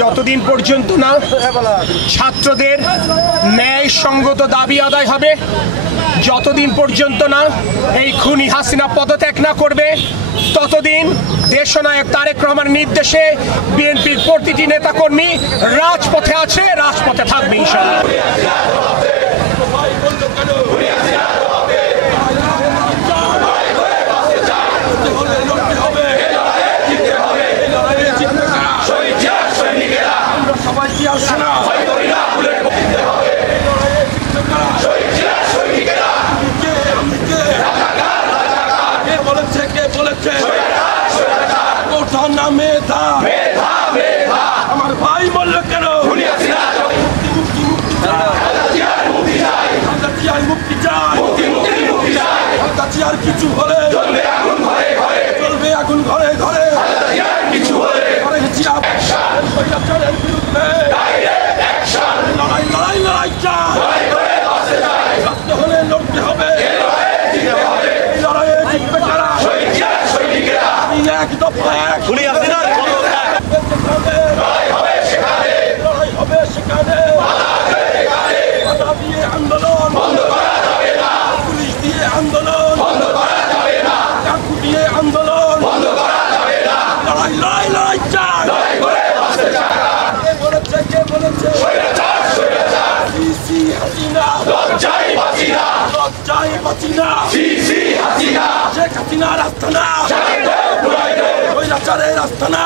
যতদিন পর্যন্ত না ছাত্রদের ন্যায়সঙ্গত দাবি আদায় হবে, যতদিন পর্যন্ত না এই খুনি হাসিনা পদত্যাগ না করবে, ততদিন দেশনায়ক তারেক রহমানের নির্দেশে বিএনপির প্রতিটি নেতাকর্মী রাজপথে আছে, রাজপথে থাকবে ইনশাআল্লাহ। আমার ভাই বলল কেন মুক্তি চাই, আর কিছু হলে চলবে আগুন ঘরে ঘরে, বিরুদ্ধে লড়াই চাই, হলে লড়তে হবে, লড়াইয়ে জিতবে কারা, এক দফা এক আন্দোলন পুলিশ দিয়ে আন্দোলন চাকু দিয়ে আন্দোলন লড়াই চাই। কে বলেছে হাসিনা লজ্জাই বাঁচি না, শেখ হাসিনার আস্তানা, রাস্তা না।